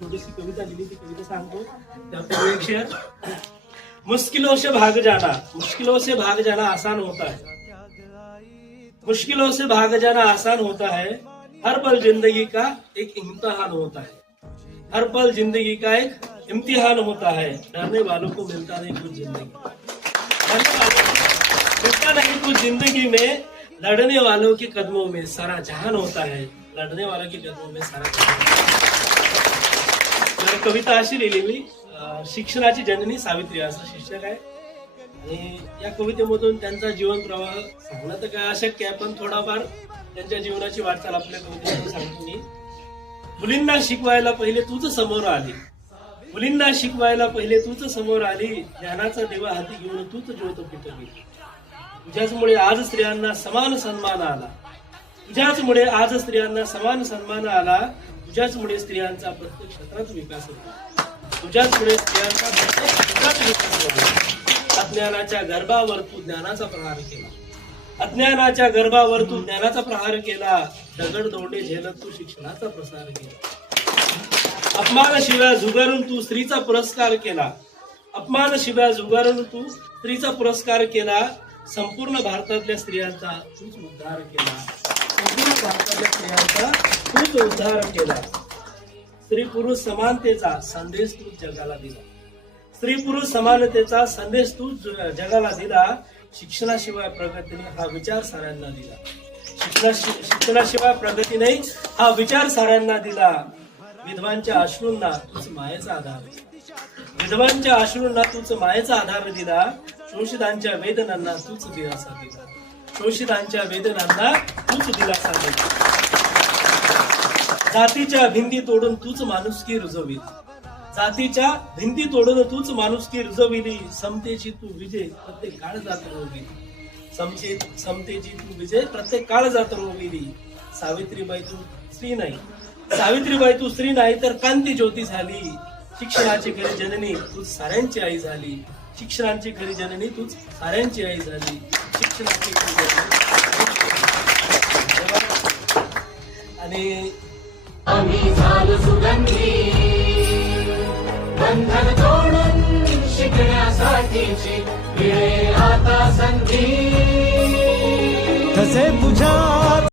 छोटीशी कविता लिहिली, ती कविता सांगतो त्यापूर्वी एक शेर. मुश्किलों से भाग जाना, मुश्किलों से भाग जाना आसान होता है, मुश्किलों से भाग जाना आसान होता है, हर पल जिंदगी का एक इम्तिहान होता है, हर पल जिंदगी का एक इम्तिहान होता है, डरने वालों को मिलता नहीं कुछ जिंदगी, डरने वालों को मिलता नहीं कुछ जिंदगी में, लड़ने वालों के कदमों में सारा जहान होता है, लढणे वालों के कदमों में सारा जहान. कविता अशी लिहिली मी. शिक्षणाची जननी सावित्री असं शीर्षक आहे आणि या कवितेमधून त्यांचा जीवन प्रवाह सांगणं तर काय अशक्य आहे, पण थोडाफार त्यांच्या जीवनाची वाटचाल आपल्या कवितेतून सांगतो मी. मुलींना शिकवायला पहिले तूच समोर आली, मुलींना शिकवायला पहिले तूच समोर आली, ज्ञानाचा दिवा हाती घेऊन तूच ज्योत पेटवली, तुझ्याचमुळे आज स्त्रियांना समान सन्मान आला, तुझ्याचमुळे आज स्त्रियांना समान सन्मान आला, तुझ्याचमुळे स्त्रियांचा प्रत्येक क्षेत्रात विकास होतो, तुझ्याचमुळे स्त्रियांचा प्रत्येक क्षेत्रात विकास होतो. अज्ञानाच्या गर्भावर तू ज्ञानाचा प्रहार केला, अज्ञानाच्या गर्भावर तू ज्ञानाचा प्रहार केला, दगड दोंडे झेलत तू शिक्षणाचा प्रसार केला. अपमान शिव्या झुगारून तू स्त्रीचा पुरस्कार केला, अपमान शिव्या झुगारून तू स्त्रीचा पुरस्कार केला, संपूर्ण भारतातल्या स्त्रियांचा तूच उद्धार केला, संपूर्ण भारतातल्या स्त्रियांचा तूच उद्धार केला. स्त्री पुरुष समानतेचा संदेश तू जगाला दिला, स्त्री पुरुष समानतेचा संदेश तू जगाला दिला. शिक्षणाशिवाय प्रगती नाही हा विचार साऱ्यांना दिला, शिक्षणाशिवाय प्रगती नाही हा विचार साऱ्यांना दिला. विधवांच्या अश्रूंना तूच मायेचा आधार, विधवांच्या अश्रूंना तूच मायेचा आधार दिला. शोषितांच्या वेदनांना तूच दिलासा दिला, शोषितांच्या वेदनांना तूच दिलासा दिला. जातीच्या भिंती तोडून तूच माणुसकी रुजविली, जातीच्या भिंती तोडून तूच माणुसकी रुजविली. समतेची तू विजय प्रत्येक काळ जात रोविली, समतेची तू विजय प्रत्येक काळ जात रोविली. सावित्रीबाई तू स्त्री नाही, सावित्रीबाई तू स्त्री नाही तर क्रांती ज्योती झाली. शिक्षणाची खरी जननी तू साऱ्यांची आई झाली, शिक्षणाची खरी जननी तूच साऱ्यांची आई झाली. शिक्षणाची खरी आणि आम्ही झालो सुगंधी, बंधन तोडून शिकण्यासाठीची मिळे आता संधी.